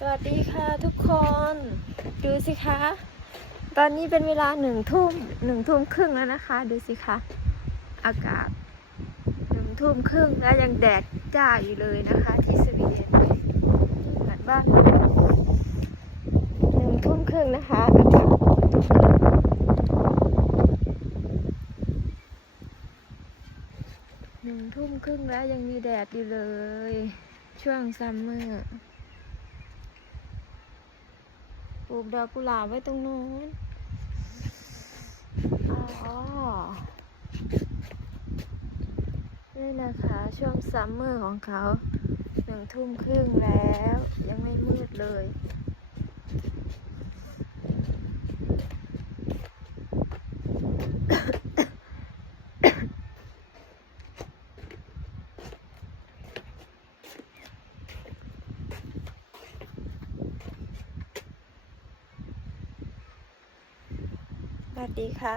สวัสดีค่ะทุกคน ดูสิคะ ตอนนี้เป็นเวลาหนึ่งทุ่มหนึ่งทุ่มครึ่งแล้วนะคะ ดูสิคะ อากาศหนึ่งทุ่มครึ่งแล้วยังแดดจ้าอยู่เลยนะคะ ที่สวีเดนเหมือนบ้านหนึ่งทุ่มครึ่งนะคะอากาศหนึ่งทุ่มครึ่งแล้วยังมีแดดอยู่เลย ช่วงซัมเมอร์ ปลูกดอกกุหลาบไว้ตรงนู้นอ๋อนี่นะคะช่วงซัมเมอร์ของเขาหนึ่งทุ่มครึ่งแล้ว ยังไม่มืดเลย ส วัสดีค่ะ